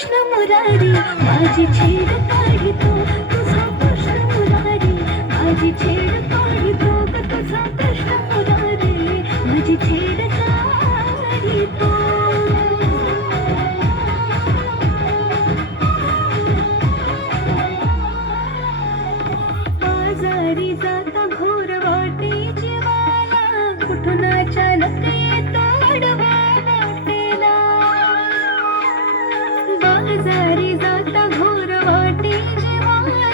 कृष्ण मुरारी माझी छेड काढितो तुझा कृष्ण मुरारी माझी छेड काढितो ग तुझा कृष्ण मुरारी माझी छेड काढितो बाजारी जाता घोर वाटे जीवाला कुठून अचानक येतो अडवा वाटेला बाजारी जाता घोर वाटे जीवाला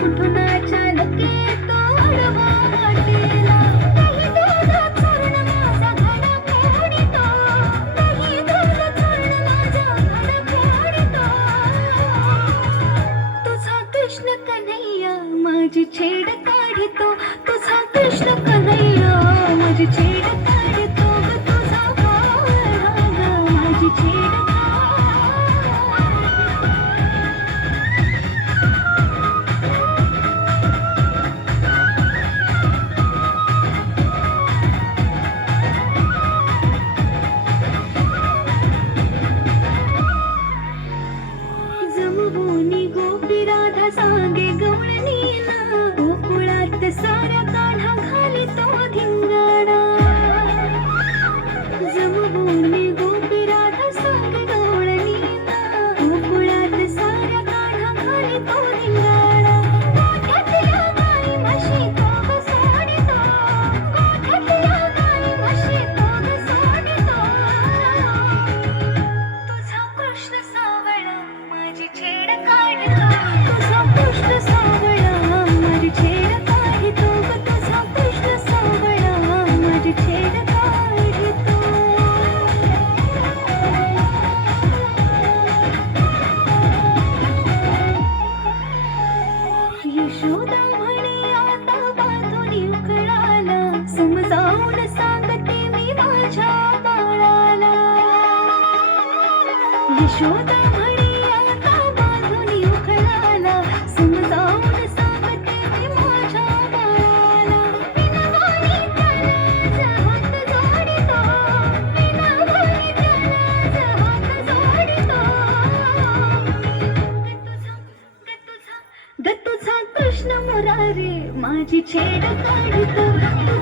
कुठून अचानक येतो अडवा वाटेला दही दुधात चूर्ण माझा घडा फोडितो दही दुधात चूर्ण माझा घडा फोडितो तुझा कृष्ण कन्हैया माझी छेड काढितो तुझा कृष्ण कन्हैया माझी छेड काढितो ग तुझा काळा ग माझी छेड जमवूनी गोपी राधा सांगे गवळणीला गोकुळात सारा काढा घालितो धिंगाणा जमवूनी गोपी राधा सांगे गवळणीला गोकुळात सारा काढा घालितो धिंगाणा गोठ्यातल्या गाई म्हशी तो ग सोडितो गोठ्यातल्या गाई म्हशी तो ग सोडितो तुझा कृष्ण सावळा माझी छेड काढितो तुझा कृष्ण सावळा माझी छेड काढितो ग तुझा कृष्ण सावळा माझी छेड काढितो यशोदा म्हणे आता बांधून उकळाला समजावून सांगते मी माझ्या बाळाला यशोदा म्हणे आता बांधून उकळाला समजावून सांगते मी माझ्या बाळाला विनवानी त्याला हात जोडितो विनवानी त्याला हात जोडितो ग तुझा कृष्ण मुरारी माझी छेड काढितो